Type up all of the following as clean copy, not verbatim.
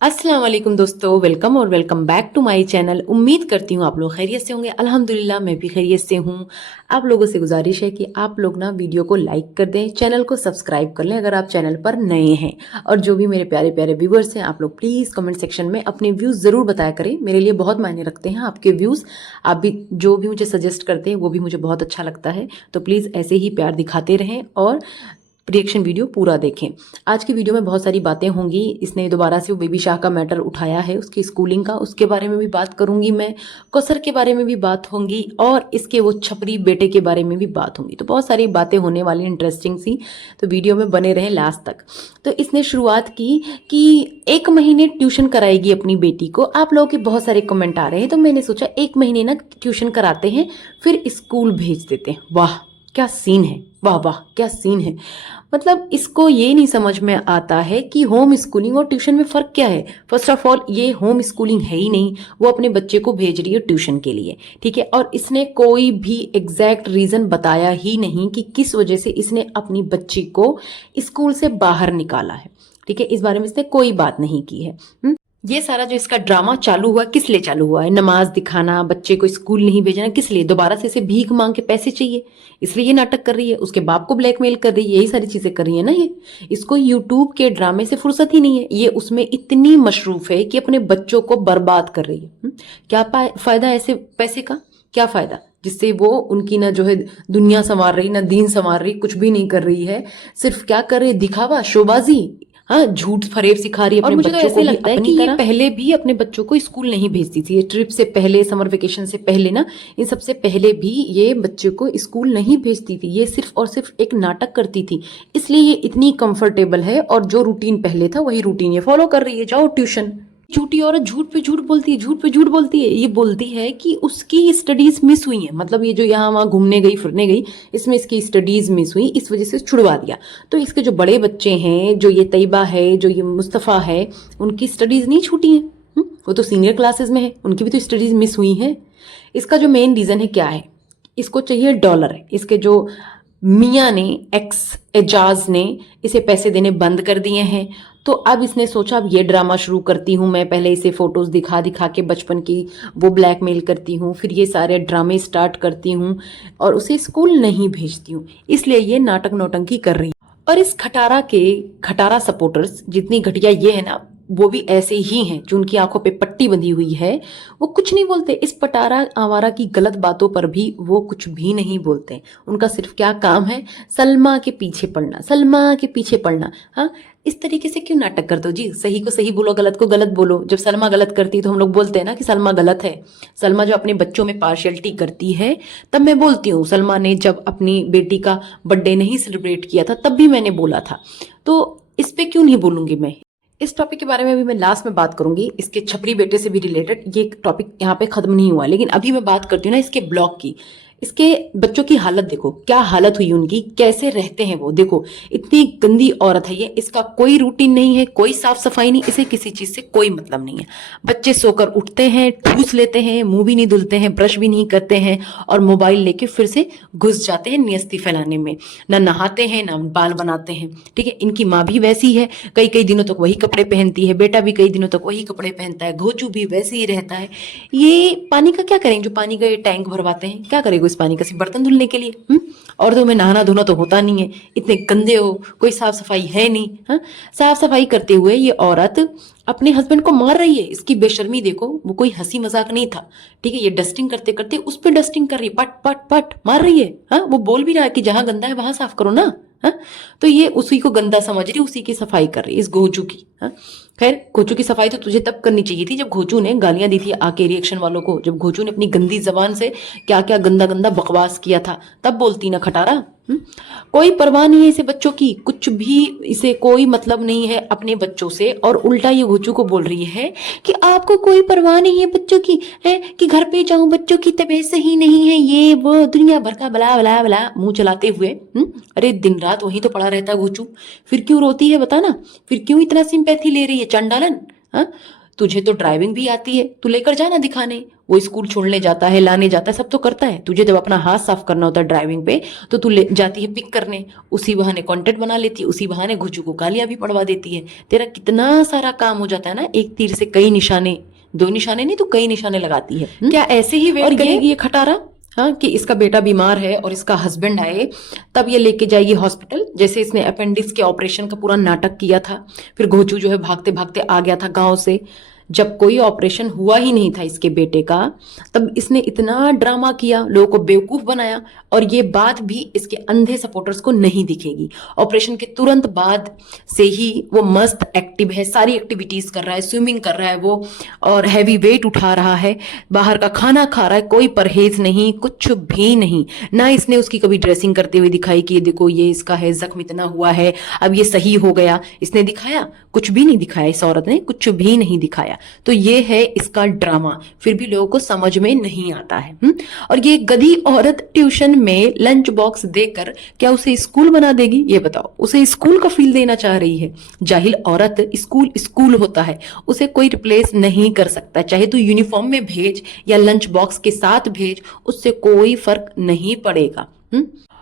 अस्सलाम वालेकुम दोस्तों, वेलकम और welcome back to my channel. उम्मीद करती हूँ आप लोग खैरियत से होंगे। अल्हम्दुलिल्लाह मैं भी खैरियत से हूँ। आप लोगों से गुजारिश है कि आप लोग ना वीडियो को लाइक कर दें, चैनल को सब्सक्राइब कर लें अगर आप चैनल पर नए हैं। और जो भी मेरे प्यारे प्यारे व्यूवर्स हैं, आप लोग प्लीज़ कमेंट सेक्शन में अपने व्यूज़ ज़रूर बताया करें। मेरे लिए बहुत मायने रखते हैं आपके व्यूज़। आप भी जो भी मुझे सजेस्ट करते हैं वो भी मुझे बहुत अच्छा लगता है। तो प्लीज़ ऐसे ही प्यार दिखाते रहें और रिएक्शन वीडियो पूरा देखें। आज की वीडियो में बहुत सारी बातें होंगी। इसने दोबारा से वो बेबी शाह का मैटर उठाया है, उसकी स्कूलिंग का, उसके बारे में भी बात करूंगी मैं। कौसर के बारे में भी बात होंगी और इसके वो छपरी बेटे के बारे में भी बात होंगी। तो बहुत सारी बातें होने वाली इंटरेस्टिंग सी, तो वीडियो में बने रहें लास्ट तक। तो इसने शुरुआत की कि 1 महीने ट्यूशन कराएगी अपनी बेटी को। आप लोगों के बहुत सारे कमेंट आ रहे हैं, तो मैंने सोचा 1 महीने ना ट्यूशन कराते हैं, फिर स्कूल भेज देते हैं। वाह क्या सीन है, वाह वाह क्या सीन है। मतलब इसको ये नहीं समझ में आता है कि होम स्कूलिंग और ट्यूशन में फ़र्क क्या है। फर्स्ट ऑफ ऑल ये होम स्कूलिंग है ही नहीं, वो अपने बच्चे को भेज रही है ट्यूशन के लिए, ठीक है। और इसने कोई भी एग्जैक्ट रीज़न बताया ही नहीं कि किस वजह से इसने अपनी बच्ची को स्कूल से बाहर निकाला है, ठीक है। इस बारे में इसने कोई बात नहीं की है। ये सारा जो इसका ड्रामा चालू हुआ किस लिए चालू हुआ है? नमाज दिखाना, बच्चे को स्कूल नहीं भेजना, किस लिए? दोबारा से इसे भीख मांग के पैसे चाहिए, इसलिए ये नाटक कर रही है। उसके बाप को ब्लैकमेल कर रही है, यही सारी चीजें कर रही है ना ये। इसको यूट्यूब के ड्रामे से फुर्सत ही नहीं है। ये उसमें इतनी मशरूफ है कि अपने बच्चों को बर्बाद कर रही है। क्या फायदा ऐसे पैसे का? क्या फायदा जिससे वो उनकी ना जो है दुनिया संवार रही, ना दीन संवार रही, कुछ भी नहीं कर रही है। सिर्फ क्या कर रही है? दिखावा, शोबाजी, हाँ, झूठ फरेब सिखा रही है अपने बच्चों को। ऐसे लगता है कि ये पहले भी अपने बच्चों को स्कूल नहीं भेजती थी। ये ट्रिप से पहले, समर वेकेशन से पहले ना, इन सबसे पहले भी ये बच्चे को स्कूल नहीं भेजती थी। ये सिर्फ और सिर्फ एक नाटक करती थी, इसलिए ये इतनी कंफर्टेबल है। और जो रूटीन पहले था वही रूटीन ये फॉलो कर रही है। जाओ ट्यूशन। झूठी औरत झूठ पे झूठ बोलती है, झूठ पे झूठ बोलती है। ये बोलती है कि उसकी स्टडीज मिस हुई हैं, मतलब ये जो यहाँ वहाँ घूमने गई फिरने गई, इसमें इसकी स्टडीज मिस हुई, इस वजह से छुड़वा दिया। तो इसके जो बड़े बच्चे हैं, जो ये तैयबा है, जो ये मुस्तफ़ा है, उनकी स्टडीज नहीं छूटी हैं। वो तो सीनियर क्लासेस में है, उनकी भी तो स्टडीज मिस हुई हैं। इसका जो मेन रीज़न है क्या है? इसको चाहिए डॉलर। इसके जो मियाँ ने, एक्स एजाज ने इसे पैसे देने बंद कर दिए हैं। तो अब इसने सोचा अब ये ड्रामा शुरू करती हूँ मैं। पहले इसे फोटोज दिखा दिखा के बचपन की वो ब्लैकमेल करती हूँ, फिर ये सारे ड्रामे स्टार्ट करती हूँ और उसे स्कूल नहीं भेजती हूँ। इसलिए ये नाटक नौटंकी कर रही है। और इस खटारा सपोर्टर्स, जितनी घटिया ये है ना, वो भी ऐसे ही हैं जो उनकी आंखों पे पट्टी बंधी हुई है। वो कुछ नहीं बोलते इस पटारा आवारा की गलत बातों पर भी। वो कुछ भी नहीं बोलते। उनका सिर्फ क्या काम है? सलमा के पीछे पड़ना, सलमा के पीछे पड़ना। हाँ, इस तरीके से क्यों नाटक करते हो जी? सही को सही बोलो, गलत को गलत बोलो। जब सलमा गलत करती है तो हम लोग बोलते हैं ना कि सलमा गलत है। सलमा जो अपने बच्चों में पार्शियलिटी करती है, तब मैं बोलती हूँ। सलमा ने जब अपनी बेटी का बर्थडे नहीं सेलिब्रेट किया था, तब भी मैंने बोला था। तो इस पे क्यों नहीं बोलूंगी मैं? इस टॉपिक के बारे में भी मैं लास्ट में बात करूंगी, इसके छपरी बेटे से भी रिलेटेड। ये टॉपिक यहाँ पे खत्म नहीं हुआ, लेकिन अभी मैं बात करती हूँ ना इसके ब्लॉग की। इसके बच्चों की हालत देखो, क्या हालत हुई उनकी, कैसे रहते हैं वो। देखो इतनी गंदी औरत है ये। इसका कोई रूटीन नहीं है, कोई साफ सफाई नहीं, इसे किसी चीज से कोई मतलब नहीं है। बच्चे सोकर उठते हैं, ठूस लेते हैं, मुंह भी नहीं धुलते हैं, ब्रश भी नहीं करते हैं, और मोबाइल लेके फिर से घुस जाते हैं न्यस्ती फैलाने में। ना नहाते हैं, ना बाल बनाते हैं, ठीक है। इनकी माँ भी वैसी है, कई कई दिनों तक वही कपड़े पहनती है। बेटा भी कई दिनों तक वही कपड़े पहनता है। घोचू भी वैसे ही रहता है। ये पानी का क्या करेंगे? जो पानी का ये टैंक भरवाते हैं, क्या करेगा इस पानी का? सिर्फ बर्तन धुलने के लिए। और तो में नहाना धोना तो होता नहीं है, इतने गंदे हो, कोई साफ सफाई है नहीं। हाँ, साफ सफाई करते हुए ये औरत अपने हस्बैंड को मार रही है। इसकी बेशर्मी देखो, वो कोई हंसी मजाक नहीं था, ठीक है। ये डस्टिंग करते करते उस पर डस्टिंग कर रही है, पट पट पट मार रही है। हाँ, वो बोल भी रहा है कि जहां गंदा है वहां साफ करो ना। हाँ, तो ये उसी को गंदा समझ रही, उसी की सफाई कर रही है, इस घोचू की। हाँ, खैर घोचू की सफाई तो तुझे तब करनी चाहिए थी जब घोचू ने गालियां दी थी आके रिएक्शन वालों को। जब घोचू ने अपनी गंदी जबान से क्या क्या गंदा गंदा बकवास किया था, तब बोलती ना खटारा। कोई परवाह नहीं है इसे बच्चों की, कुछ भी इसे कोई मतलब नहीं है अपने बच्चों से। और उल्टा ये घोचू को बोल रही है कि आपको कोई परवाह नहीं है बच्चों की, है कि घर पे जाऊं, बच्चों की तबीयत सही नहीं है, ये वो दुनिया भर का बला बला बला मुंह चलाते हुए। अरे दिन रात वहीं तो पड़ा रहता है घोचू, फिर क्यों रोती है बता ना? फिर क्यों इतना सिंपैथी ले रही है चंडालन? हाँ, तुझे तो ड्राइविंग भी आती है, तू लेकर जाना दिखाने। वो स्कूल छोड़ने जाता है, लाने जाता है, सब तो करता है। तुझे जब अपना हाथ साफ करना होता है ड्राइविंग पे तो तू ले जाती है पिक करने, उसी बहाने कंटेंट बना लेती है, उसी बहाने घुचू को गालियां भी पड़वा देती है। तेरा कितना सारा काम हो जाता है ना, एक तीर से कई निशाने, दो निशाने नहीं तो कई निशाने लगाती है। क्या ऐसे ही वेट करेगी ये खटारा? हाँ, कि इसका बेटा बीमार है और इसका हस्बैंड आए तब ये लेके जाएगी हॉस्पिटल, जैसे इसने अपेंडिक्स के ऑपरेशन का पूरा नाटक किया था। फिर घोचू जो है भागते भागते आ गया था गांव से, जब कोई ऑपरेशन हुआ ही नहीं था इसके बेटे का, तब इसने इतना ड्रामा किया, लोगों को बेवकूफ बनाया। और ये बात भी इसके अंधे सपोर्टर्स को नहीं दिखेगी। ऑपरेशन के तुरंत बाद से ही वो मस्त एक्टिव है, सारी एक्टिविटीज कर रहा है, स्विमिंग कर रहा है वो, और हैवी वेट उठा रहा है, बाहर का खाना खा रहा है, कोई परहेज नहीं, कुछ भी नहीं। ना इसने उसकी कभी ड्रेसिंग करते हुए दिखाई कि ये देखो ये इसका है, जख्म इतना हुआ है, अब ये सही हो गया, इसने दिखाया? कुछ भी नहीं दिखाया, इस औरत ने कुछ भी नहीं दिखाया। तो ये है इसका ड्रामा, फिर भी लोगों को समझ में नहीं आता है। और ये गधी औरत ट्यूशन में लंच बॉक्स देकर क्या उसे स्कूल बना देगी? ये बताओ, उसे स्कूल का फील देना चाह रही है? जाहिल औरत, स्कूल स्कूल होता है, उसे कोई रिप्लेस नहीं कर सकता। चाहे तू यूनिफॉर्म में भेज या लंच बॉक्स के साथ भेज, उससे कोई फर्क नहीं पड़ेगा।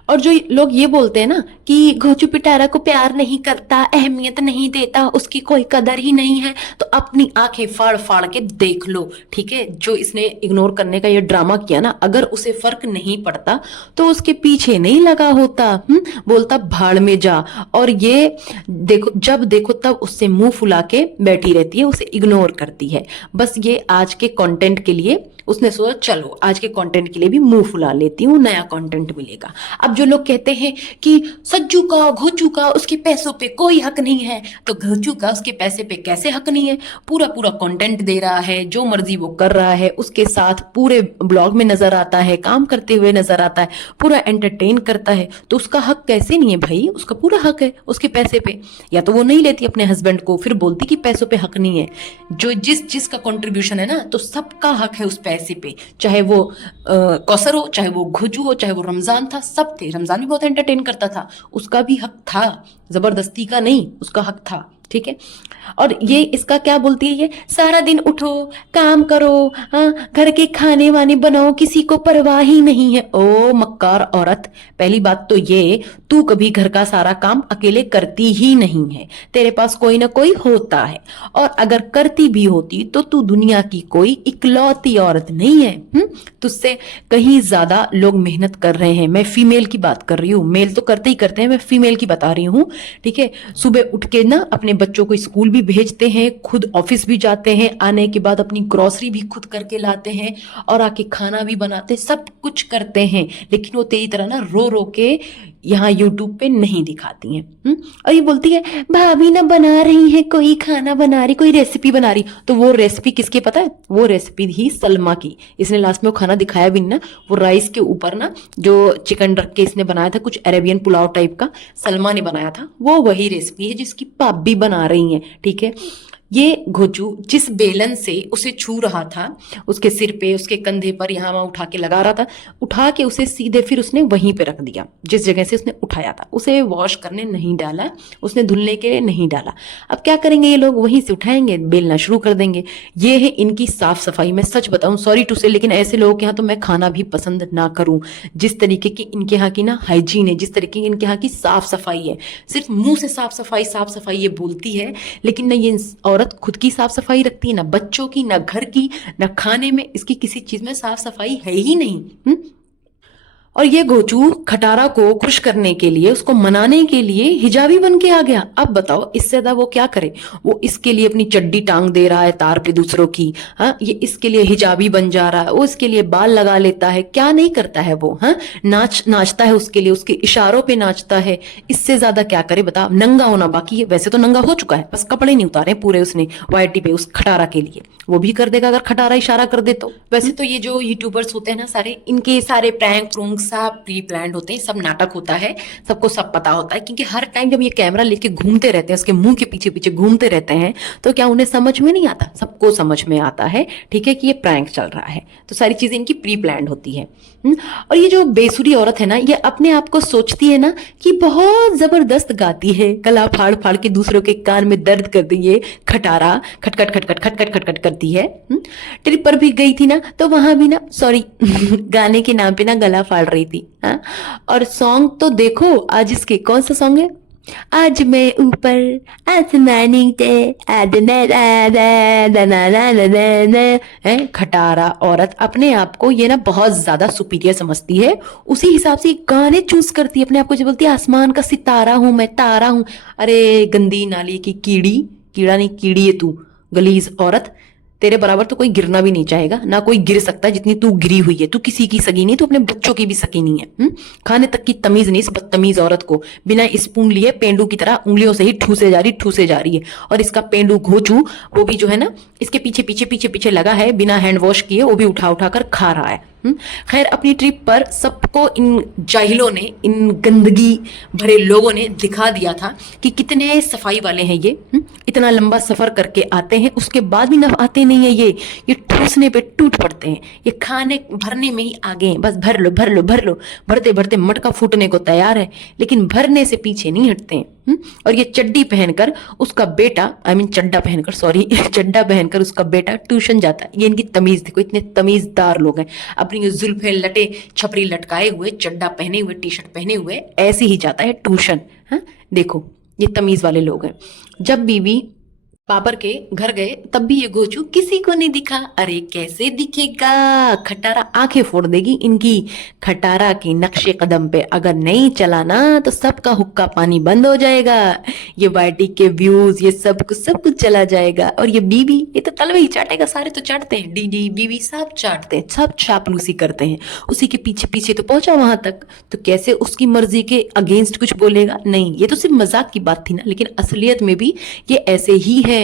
और जो लोग ये बोलते हैं ना कि घोचू पिटारा को प्यार नहीं करता, अहमियत नहीं देता, उसकी कोई कदर ही नहीं है, तो अपनी आंखें फाड़ फाड़ के देख लो, ठीक है? जो इसने इग्नोर करने का ये ड्रामा किया ना, अगर उसे फर्क नहीं पड़ता तो उसके पीछे नहीं लगा होता। बोलता भाड़ में जा। और ये देखो, जब देखो तब उससे मुंह फुला के बैठी रहती है, उसे इग्नोर करती है। बस ये आज के कंटेंट के लिए उसने सोचा चलो आज के कंटेंट के लिए भी मुंह फुला लेती हूँ, नया कंटेंट मिलेगा। अब जो लोग कहते हैं कि सज्जू का, घोचू का उसके पैसों पे कोई हक नहीं है, तो घोचू का उसके पैसे पे कैसे हक नहीं है? पूरा पूरा कंटेंट दे रहा है, जो मर्जी वो कर रहा है, उसके साथ पूरे ब्लॉग में नजर आता है, काम करते हुए नजर आता है, पूरा एंटरटेन करता है, तो उसका हक कैसे नहीं है भाई? उसका पूरा हक है उसके पैसे पे। या तो वो नहीं लेती अपने हस्बैंड को, फिर बोलती कि पैसों पे हक नहीं है। जो जिस का कंट्रीब्यूशन है ना, तो सबका हक है उस पैसे पे, चाहे वो कौसर हो, चाहे वो घुजू हो, चाहे वो रमजान था, सब थे। रमजान भी बहुत एंटरटेन करता था, उसका भी हक था, जबरदस्ती का नहीं, उसका हक था, ठीक है? और ये इसका क्या बोलती है, ये सारा दिन उठो, काम करो, हाँ, घर के खाने वाने बनाओ, किसी को परवाह ही नहीं है। ओ मक्कार औरत, पहली बात तो ये, तू कभी घर का सारा काम अकेले करती ही नहीं है, तेरे पास कोई ना कोई होता है, और अगर करती भी होती तो तू दुनिया की कोई इकलौती औरत नहीं है। तुझसे कहीं ज्यादा लोग मेहनत कर रहे हैं। मैं फीमेल की बात कर रही हूँ, मेल तो करते ही करते हैं, मैं फीमेल की बता रही हूँ, ठीक है? सुबह उठ के ना अपने बच्चों को स्कूल भी भेजते हैं, खुद ऑफिस भी जाते हैं, आने के बाद अपनी ग्रोसरी भी खुद करके लाते हैं, और आके खाना भी बनाते, सब कुछ करते हैं। लेकिन वो तेरी तरह ना रो रो के यहाँ यूट्यूब पे नहीं दिखाती हैं। और ये बोलती है भाभी ना बना रही है, कोई खाना बना रही, कोई रेसिपी बना रही, तो वो रेसिपी किसकी पता है? वो रेसिपी ही सलमा की। इसने लास्ट में वो खाना दिखाया भी नहीं ना, वो राइस के ऊपर ना जो चिकन रख के इसने बनाया था, कुछ अरेबियन पुलाव टाइप का, सलमा ने बनाया था, वो वही रेसिपी है जिसकी भाभी बना रही है, ठीक है? ये घोचू जिस बेलन से उसे छू रहा था, उसके सिर पे, उसके कंधे पर, यहाँ वहां उठा के लगा रहा था, उठा के उसे सीधे फिर उसने वहीं पे रख दिया जिस जगह से उसने उठाया था। उसे वॉश करने नहीं डाला, उसने धुलने के लिए नहीं डाला। अब क्या करेंगे ये लोग? वहीं से उठाएंगे, बेलना शुरू कर देंगे। ये है इनकी साफ सफाई। मैं सच बताऊं, सॉरी टू से, लेकिन ऐसे लोगों के यहाँ तो मैं खाना भी पसंद ना करूं। जिस तरीके की इनके यहाँ की ना हाइजीन है, जिस तरीके की इनके यहाँ की साफ सफाई है, सिर्फ मुंह से साफ सफाई ये बोलती है, लेकिन ना ये औरत खुद की साफ सफाई रखती है, ना बच्चों की, ना घर की, ना खाने में, इसकी किसी चीज में साफ सफाई है ही नहीं। और ये घोचू खटारा को खुश करने के लिए, उसको मनाने के लिए हिजाबी बन के आ गया। अब बताओ इससे ज्यादा वो क्या करे? वो इसके लिए अपनी चड्डी टांग दे रहा है तार पे दूसरों की, हाँ, ये इसके लिए हिजाबी बन जा रहा है, वो इसके लिए बाल लगा लेता है, क्या नहीं करता है वो, हाँ, नाचता है उसके लिए, उसके इशारों पे नाचता है। इससे ज्यादा क्या करे बता? नंगा होना बाकी है, वैसे तो नंगा हो चुका है, बस कपड़े नहीं उतारे पूरे उसने वाईटी पे उस खटारा के लिए। वो भी कर देगा अगर खटारा इशारा कर दे तो। वैसे तो ये जो यूट्यूबर्स होते हैं ना सारे, इनके सारे प्रैंक सब प्री प्लान्ड होते हैं, सब नाटक होता है, सबको सब पता होता है, क्योंकि हर टाइम जब ये कैमरा लेके घूमते रहते हैं, उसके मुंह के पीछे पीछे घूमते रहते हैं, तो क्या उन्हें समझ में नहीं आता? सबको समझ में आता है, ठीक है, कि ये प्रैंक चल रहा है। तो सारी चीजें इनकी प्री प्लान्ड होती है। और ये जो बेसुरी औरत है ना, ये अपने आप को सोचती है ना कि बहुत जबरदस्त गाती है, गला फाड़ फाड़ के दूसरों के कान में दर्द कर दिए, खटारा खटखट खटखट खटखट खटखट करती है। ट्रिप पर भी गई थी ना, तो वहां भी ना, सॉरी गाने के नाम पे ना गला फाड़ रही थी। हाँ, और सॉन्ग तो देखो आज इसके, कौन सा सॉन्ग है? आज मैं ऊपर आसमानी पे है। खटारा औरत अपने आप को ये ना बहुत ज्यादा सुपीरियर समझती है, उसी हिसाब से गाने चूज करती है अपने आप को, जो बोलती है आसमान का सितारा हूं मैं, तारा हूं। अरे गंदी नाली की कीड़ी, कीड़ा नहीं कीड़ी है तू, गलीज औरत, तेरे बराबर तो कोई गिरना भी नहीं चाहेगा, ना कोई गिर सकता जितनी तू गिरी हुई है। तू किसी की सगी नहीं, तू अपने बच्चों की भी सगी नहीं है। खाने तक की तमीज नहीं इस बदतमीज औरत को, बिना स्पून लिए पेंडू की तरह उंगलियों से ही ठूसे जा रही है। और इसका पेंडू घोचू वो भी जो है ना, इसके पीछे पीछे पीछे पीछे लगा है, बिना हैंड वॉश किए वो भी उठा उठा कर खा रहा है। खैर, अपनी ट्रिप पर सबको इन जाहिलों ने, इन गंदगी भरे लोगों ने दिखा दिया था कि कितने सफाई वाले हैं ये। इतना लंबा सफर करके आते हैं, उसके बाद भी नहाते नहीं है ये ठूसने पे टूट पड़ते हैं, ये खाने भरने में ही आगे हैं, बस भर लो भर लो भर लो, भरते भरते मटका फूटने को तैयार है, लेकिन भरने से पीछे नहीं हटते हैं। और ये चड्डी पहनकर उसका बेटा, चड्डा पहनकर, सॉरी चड्डा पहनकर उसका बेटा ट्यूशन जाता है। ये इनकी तमीज, देखो इतने तमीजदार लोग हैं, अपनी जुल्फे लटे छपरी लटकाए हुए, चड्डा पहने हुए, टी शर्ट पहने हुए, ऐसे ही जाता है ट्यूशन। हाँ, देखो ये तमीज वाले लोग हैं। जब बीवी बाबर के घर गए तब भी ये गोचू किसी को नहीं दिखा। अरे कैसे दिखेगा, खटारा आंखें फोड़ देगी इनकी। खटारा की नक्शे कदम पे अगर नहीं चला ना, तो सबका हुक्का पानी बंद हो जाएगा, ये वाईटी के व्यूज, ये सब कुछ चला जाएगा। और ये बीवी, ये तो तलवे ही चाटेगा, सारे तो चाटते हैं, डीडी बीवी सब चाटते हैं, सब चापलूसी करते हैं, उसी के पीछे पीछे तो पहुंचा वहां तक, तो कैसे उसकी मर्जी के अगेंस्ट कुछ बोलेगा? नहीं, ये तो सिर्फ मजाक की बात थी ना, लेकिन असलियत में भी ये ऐसे ही है।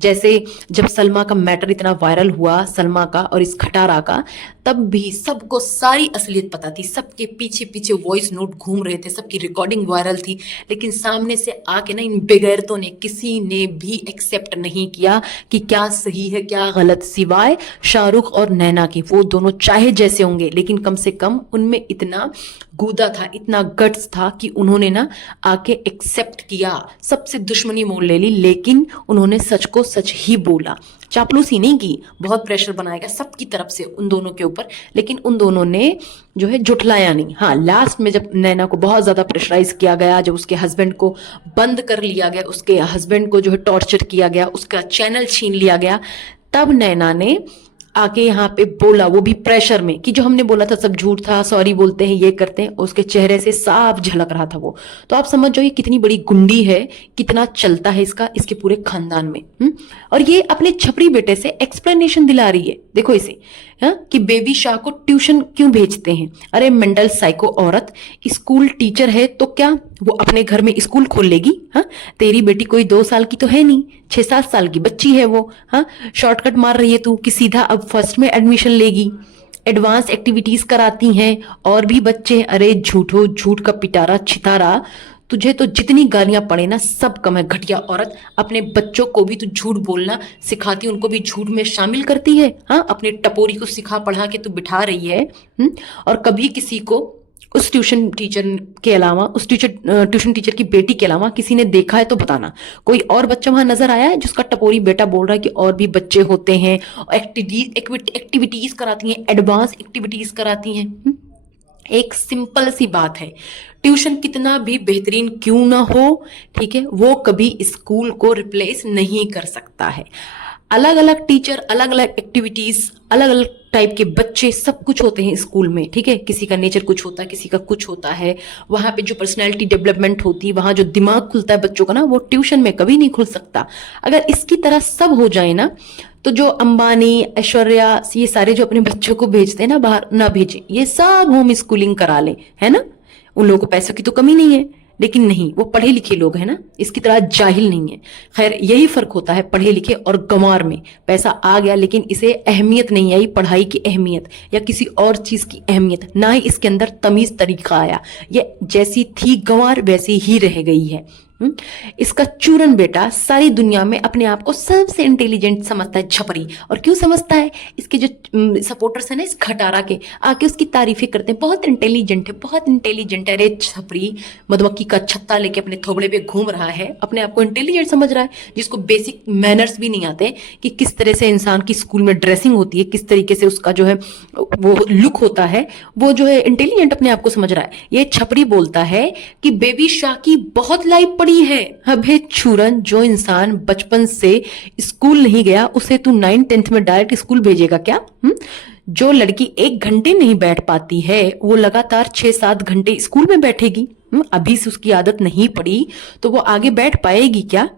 जैसे जब सलमा का मैटर इतना वायरल हुआ, सलमा का और इस खटारा का, तब भी सबको सारी असलियत पता थी, सबके पीछे पीछे वॉइस नोट घूम रहे थे, सबकी रिकॉर्डिंग वायरल थी, लेकिन सामने से आके ना इन बेगैरतों ने, किसी ने भी एक्सेप्ट नहीं किया कि क्या सही है क्या गलत, सिवाय शाहरुख और नैना के। वो दोनों चाहे जैसे होंगे, लेकिन कम से कम उनमें इतना गूदा था, इतना गट्स था कि उन्होंने ना आके एक्सेप्ट किया, सबसे दुश्मनी मोल ले ली, लेकिन उन्होंने सच को सच ही बोला, चापलूसी नहीं की। बहुत प्रेशर बनाया गया सबकी तरफ से उन दोनों के ऊपर, लेकिन उन दोनों ने जो है जुटलाया नहीं। हाँ, लास्ट में जब नैना को बहुत ज्यादा प्रेशराइज किया गया, जब उसके हस्बैंड को बंद कर लिया गया, उसके हस्बैंड को जो है टॉर्चर किया गया, उसका चैनल छीन लिया गया, तब नैना ने आके यहाँ पे बोला, वो भी प्रेशर में, कि जो हमने बोला था सब झूठ था, सॉरी बोलते हैं, ये करते हैं। उसके चेहरे से साफ झलक रहा था वो। तो आप समझ जाओ ये कितनी बड़ी गुंडी है, कितना चलता है इसका, इसके पूरे खानदान में। और ये अपने छपरी बेटे से एक्सप्लेनेशन दिला रही है, देखो इसे, कि बेबी शाह को ट्यूशन क्यों भेजते हैं। अरे मेंटल साइको औरत, स्कूल टीचर है तो क्या वो अपने घर में स्कूल खोल लेगी? हाँ, तेरी बेटी कोई 2 साल की तो है नहीं, 6-7 साल की बच्ची है वो। हाँ, शॉर्टकट मार रही है तू कि सीधा अब फर्स्ट में एडमिशन लेगी, एडवांस एक्टिविटीज कराती हैं और भी बच्चे। अरे झूठो झूठ का पिटारा छितारा, तुझे तो जितनी गालियां पड़े ना सब कम है। घटिया औरत, अपने बच्चों को भी तू झूठ बोलना सिखाती, उनको भी झूठ में शामिल करती है। हाँ, अपने टपोरी को सिखा पढ़ा के तू बिठा रही है। और कभी किसी को उस ट्यूशन टीचर के अलावा, उस ट्यूशन टीचर की बेटी के अलावा किसी ने देखा है तो बताना, कोई और बच्चा वहां नजर आया है जिसका टपोरी बेटा बोल रहा है कि और भी बच्चे होते हैं, एक्टिविटीज कराती हैं, एडवांस एक्टिविटीज कराती हैं। एक सिंपल सी बात है, ट्यूशन कितना भी बेहतरीन क्यों ना हो, ठीक है, वो कभी स्कूल को रिप्लेस नहीं कर सकता है। अलग अलग टीचर, अलग अलग एक्टिविटीज, अलग अलग टाइप के बच्चे, सब कुछ होते हैं स्कूल में, ठीक है। किसी का नेचर कुछ होता है, किसी का कुछ होता है। वहां पे जो पर्सनैलिटी डेवलपमेंट होती है, वहां जो दिमाग खुलता है बच्चों का ना, वो ट्यूशन में कभी नहीं खुल सकता। अगर इसकी तरह सब हो जाए ना, तो जो अंबानी, ऐश्वर्या, ये सारे जो अपने बच्चों को भेजते हैं ना बाहर, ना भेजे, ये सब होम स्कूलिंग करा ले, है ना। उन लोगों को पैसों की तो कमी नहीं है, लेकिन नहीं, वो पढ़े लिखे लोग हैं ना, इसकी तरह जाहिल नहीं है। खैर यही फर्क होता है पढ़े लिखे और गंवार में। पैसा आ गया लेकिन इसे अहमियत नहीं आई, पढ़ाई की अहमियत या किसी और चीज की अहमियत, ना ही इसके अंदर तमीज तरीका आया। ये जैसी थी गंवार वैसी ही रह गई है। इसका चूरन बेटा सारी दुनिया में अपने आप को सबसे इंटेलिजेंट समझता है, छपरी। और क्यों समझता है? इसके जो सपोर्टर्स हैं ना इस खटारा के, आके उसकी तारीफें करते हैं, बहुत इंटेलिजेंट है, बहुत इंटेलिजेंट है। अरे छपरी, मधुमक्खी का छत्ता लेके अपने थोबड़े पे घूम रहा है, अपने आप को इंटेलिजेंट समझ रहा है, जिसको बेसिक मैनर्स भी नहीं आते कि किस तरह से इंसान की स्कूल में ड्रेसिंग होती है, किस तरीके से उसका जो है वो लुक होता है, वो जो है इंटेलिजेंट अपने आप को समझ रहा है। ये छपरी बोलता है कि बेबी शाह की बहुत लाइफ पड़ी है। अबे छुरन, जो इंसान बचपन से स्कूल नहीं गया उसे तू 9th-10th में डायरेक्ट स्कूल भेजेगा क्या? जो लड़की 1 घंटे नहीं बैठ पाती है वो लगातार 6-7 घंटे स्कूल में बैठेगी। अभी से उसकी आदत नहीं पड़ी तो वो आगे बैठ पाएगी क्या?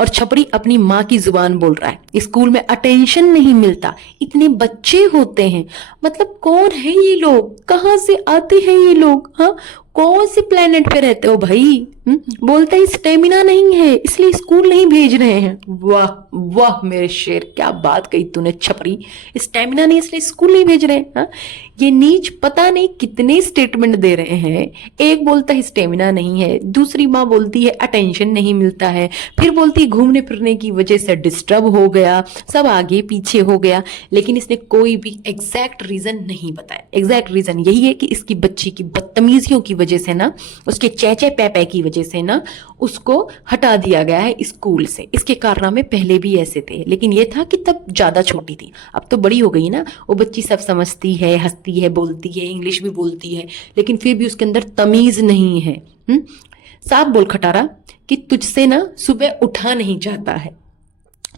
और छपरी अपनी माँ की जुबान बोल रहा है। स्कूल में अटेंशन नहीं मिलता, इतने बच्चे होते हैं। मतलब कौन है ये लोग, कहाँ से आते हैं ये लोग? हाँ, कौन से प्लेनेट पे रहते हो भाई? बोलते हैं स्टेमिना नहीं है इसलिए स्कूल नहीं भेज रहे हैं। वाह वाह मेरे शेर, क्या बात कही तूने छपरी। स्टेमिना नहीं इसलिए स्कूल नहीं भेज रहे हैं। हाँ? ये नीच पता नहीं कितने स्टेटमेंट दे रहे हैं। एक बोलता है स्टेमिना नहीं है, दूसरी माँ बोलती है अटेंशन नहीं मिलता है, फिर बोलती है घूमने फिरने की वजह से डिस्टर्ब हो गया, सब आगे पीछे हो गया। लेकिन इसने कोई भी एग्जैक्ट रीजन नहीं बताया। एग्जैक्ट रीजन यही है कि इसकी बच्ची की बदतमीजियों की वजह से ना, उसके चैचे पैपै की वजह से ना उसको हटा दिया गया है स्कूल से। इसके कारनामे पहले भी ऐसे थे, लेकिन ये था कि तब ज्यादा छोटी थी। अब तो बड़ी हो गई ना, वो बच्ची सब समझती है, हंसती है, बोलती है, इंग्लिश भी बोलती है, लेकिन फिर भी उसके अंदर तमीज नहीं है। साफ बोल खटारा कि तुझसे ना सुबह उठा नहीं जाता है।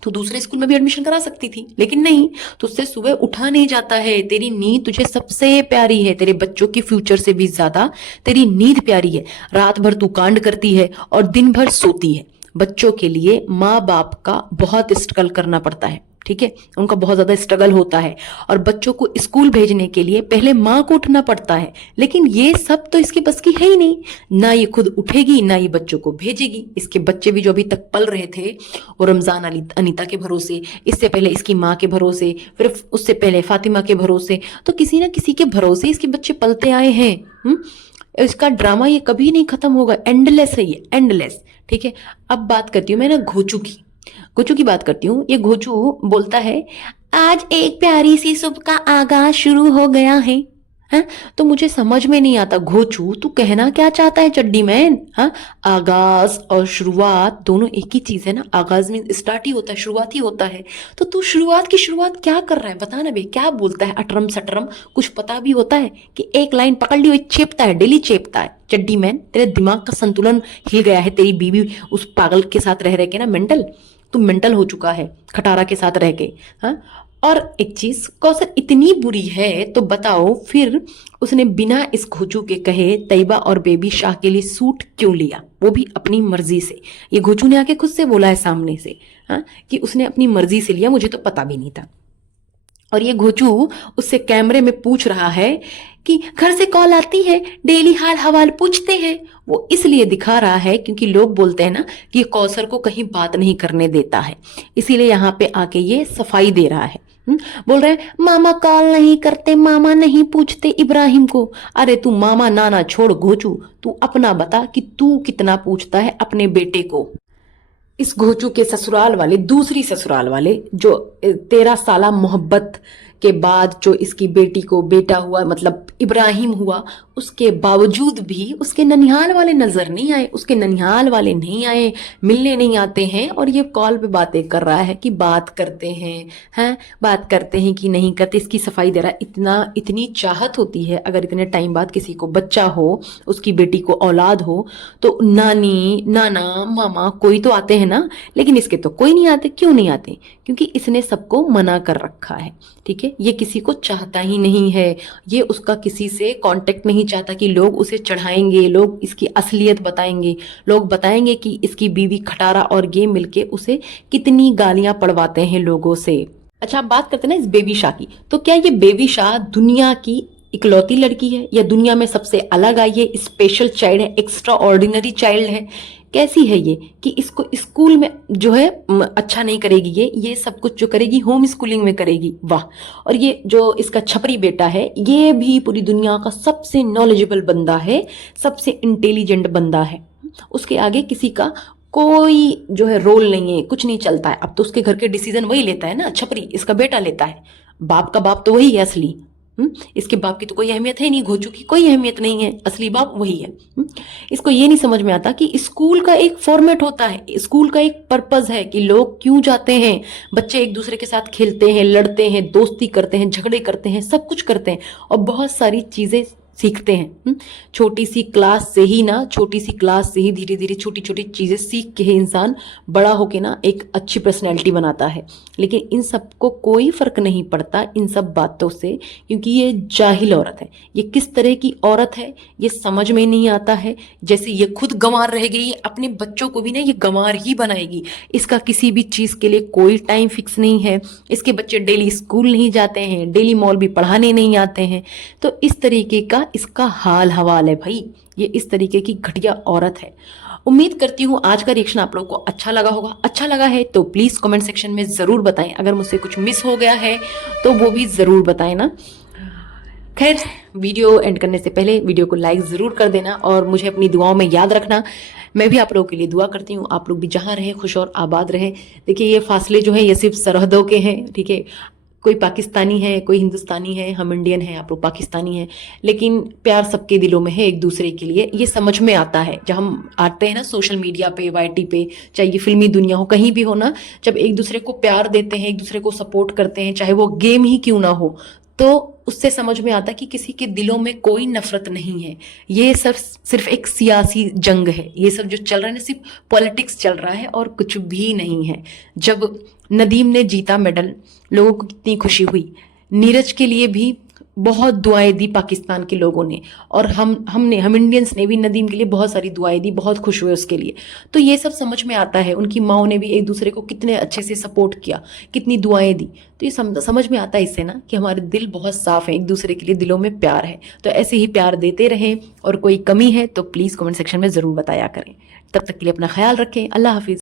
तू दूसरे स्कूल में भी एडमिशन करा सकती थी, लेकिन नहीं, तुझसे सुबह उठा नहीं जाता है। तेरी नींद तुझे सबसे प्यारी है, तेरे बच्चों के फ्यूचर से भी ज्यादा तेरी नींद प्यारी है। रात भर तू कांड करती है और दिन भर सोती है। बच्चों के लिए माँ बाप का बहुत स्ट्रगल करना पड़ता है, ठीक है, उनका बहुत ज्यादा स्ट्रगल होता है। और बच्चों को स्कूल भेजने के लिए पहले माँ को उठना पड़ता है, लेकिन ये सब तो इसकी बस की है ही नहीं। ना ये खुद उठेगी, ना ये बच्चों को भेजेगी। इसके बच्चे भी जो अभी तक पल रहे थे वो रमजान अनीता के भरोसे, इससे पहले इसकी माँ के भरोसे, फिर उससे पहले फातिमा के भरोसे, तो किसी ना किसी के भरोसे इसके बच्चे पलते आए हैं। इसका ड्रामा ये कभी नहीं खत्म होगा, एंडलेस है ये, एंडलेस। ठीक है, अब बात करती हूँ मैं ना घोचू की। घोचू की बात करती हूँ। ये घोचू बोलता है आज एक प्यारी सी सुबह का आगाज शुरू हो गया है। हाँ? तो मुझे समझ में नहीं आता घोचू तू कहना क्या चाहता है चड्डी मैन? हाँ, आगाज और शुरुआत दोनों एक ही चीज है ना। आगाज में स्टार्ट ही होता है, शुरुआत ही होता है। तो तू शुरुआत की शुरुआत क्या कर रहा है बता ना बे, क्या बोलता है अटरम सटरम? कुछ पता भी होता है कि एक लाइन पकड़ ली हुई चेपता है, डेली चेपता है। चड्डी मैन, तेरे दिमाग का संतुलन हिल गया है, तेरी बीवी उस पागल के साथ रह के ना मेंटल, तू मेंटल हो चुका है खटारा के साथ रह के। हाँ, और एक चीज, कौसर इतनी बुरी है तो बताओ फिर उसने बिना इस घोचू के कहे तैयबा और बेबी शाह के लिए सूट क्यों लिया, वो भी अपनी मर्जी से। ये घोचू ने आके खुद से बोला है सामने से, हाँ, कि उसने अपनी मर्जी से लिया, मुझे तो पता भी नहीं था। और ये घोचू उससे कैमरे में पूछ रहा है कि घर से कॉल आती है, डेली हाल हवाल पूछते हैं। वो इसलिए दिखा रहा है क्योंकि लोग बोलते हैं ना कि कौसर को कहीं बात नहीं करने देता है, इसीलिए यहाँ पे आके ये सफाई दे रहा है। बोल रहे हैं मामा कॉल नहीं करते, मामा नहीं पूछते इब्राहिम को। अरे तू मामा नाना छोड़ घोचू, तू अपना बता कि तू कितना पूछता है अपने बेटे को। इस घोचू के ससुराल वाले, दूसरी ससुराल वाले जो 13 साल मोहब्बत के बाद जो इसकी बेटी को बेटा हुआ, मतलब इब्राहिम हुआ, उसके बावजूद भी उसके ननिहाल वाले नजर नहीं आए, उसके ननिहाल वाले नहीं आए, मिलने नहीं आते हैं। और ये कॉल पे बातें कर रहा है कि बात करते हैं बात करते हैं कि नहीं करते, इसकी सफाई दे रहा है। इतनी चाहत होती है अगर इतने टाइम बाद किसी को बच्चा हो, उसकी बेटी को औलाद हो, तो नानी नाना मामा कोई तो आते हैं ना, लेकिन इसके तो कोई नहीं आते। क्यों नहीं आते? क्योंकि इसने सबको मना कर रखा है, ठीक है। ये किसी को चाहता ही नहीं है, ये उसका किसी से कांटेक्ट नहीं चाहता कि लोग उसे चढ़ाएंगे, लोग इसकी असलियत बताएंगे, लोग बताएंगे कि इसकी बीवी खटारा और ये मिलके उसे कितनी गालियां पड़वाते हैं लोगों से। अच्छा, बात करते हैं ना इस बेबी शाह की। तो क्या ये बेबी शाह दुनिया की इकलौती लड़की है या दुनिया में सबसे अलग आई है, स्पेशल चाइल्ड है, एक्स्ट्रा ऑर्डिनरी चाइल्ड है? कैसी है ये कि इसको स्कूल में जो है अच्छा नहीं करेगी, ये सब कुछ जो करेगी होम स्कूलिंग में करेगी। वाह। और ये जो इसका छपरी बेटा है, ये भी पूरी दुनिया का सबसे नॉलेजेबल बंदा है, सबसे इंटेलिजेंट बंदा है। उसके आगे किसी का कोई जो है रोल नहीं है, कुछ नहीं चलता है। अब तो उसके घर के डिसीजन वही लेता है ना, छपरी इसका बेटा लेता है। बाप का बाप तो वही है असली। इसके बाप की तो कोई अहमियत है नहीं, घोचू की कोई अहमियत नहीं है, असली बाप वही है। इसको ये नहीं समझ में आता कि स्कूल का एक फॉर्मेट होता है, स्कूल का एक पर्पस है कि लोग क्यों जाते हैं। बच्चे एक दूसरे के साथ खेलते हैं, लड़ते हैं, दोस्ती करते हैं, झगड़े करते हैं, सब कुछ करते हैं और बहुत सारी चीजें सीखते हैं। छोटी सी क्लास से ही ना, छोटी सी क्लास से ही धीरे धीरे छोटी छोटी चीजें सीख के ही इंसान बड़ा होके ना एक अच्छी पर्सनैलिटी बनाता है। लेकिन इन सबको कोई फर्क नहीं पड़ता इन सब बातों से, क्योंकि ये जाहिल औरत है। ये किस तरह की औरत है ये समझ में नहीं आता है। जैसे ये खुद गंवार रह गई, अपने बच्चों को भी ना ये गंवार ही बनाएगी। इसका किसी भी चीज के लिए कोई टाइम फिक्स नहीं है। इसके बच्चे डेली स्कूल नहीं जाते हैं, डेली मॉल भी पढ़ाने नहीं आते हैं। तो इस तरीके का इसका हाल हवाल है भाई। ये इस तरीके की घटिया औरत है। उम्मीद करती हूँ आज का रिएक्शन आप लोगों को अच्छा लगा होगा। अच्छा लगा है तो प्लीज कमेंट सेक्शन में जरूर बताएं। अगर मुझसे कुछ मिस हो गया है तो वो भी जरूर बताएं ना। खैर, वीडियो एंड करने से पहले वीडियो को लाइक जरूर कर देना और मुझे अपनी दुआओं में याद रखना। मैं भी आप लोगों के लिए दुआ करती हूँ, आप लोग भी जहाँ रहें खुश और आबाद रहें। देखिए ये फासले जो है ये सिर्फ सरहदों के हैं, ठीक है। कोई पाकिस्तानी है, कोई हिंदुस्तानी है, हम इंडियन हैं, आप लोग पाकिस्तानी हैं, लेकिन प्यार सबके दिलों में है एक दूसरे के लिए। ये समझ में आता है जब हम आते हैं ना सोशल मीडिया पे, वाईटी पे, चाहे ये फिल्मी दुनिया हो, कहीं भी हो ना, जब एक दूसरे को प्यार देते हैं, एक दूसरे को सपोर्ट करते हैं, चाहे वो गेम ही क्यों ना हो, तो उससे समझ में आता है कि किसी के दिलों में कोई नफरत नहीं है। ये सब सिर्फ एक सियासी जंग है। ये सब जो चल रहा है ना सिर्फ पॉलिटिक्स चल रहा है और कुछ भी नहीं है। जब नदीम ने जीता मेडल, लोगों को कितनी खुशी हुई। नीरज के लिए भी बहुत दुआएं दी पाकिस्तान के लोगों ने, और हम इंडियंस ने भी नदीम के लिए बहुत सारी दुआएं दी, बहुत खुश हुए उसके लिए। तो ये सब समझ में आता है। उनकी माओ ने भी एक दूसरे को कितने अच्छे से सपोर्ट किया, कितनी दुआएं दी। तो ये समझ में आता है इससे ना कि हमारे दिल बहुत साफ है, एक दूसरे के लिए दिलों में प्यार है। तो ऐसे ही प्यार देते रहें और कोई कमी है तो प्लीज़ कमेंट सेक्शन में ज़रूर बताया करें। तब तक के लिए अपना ख्याल रखें। अल्लाह हाफिज़।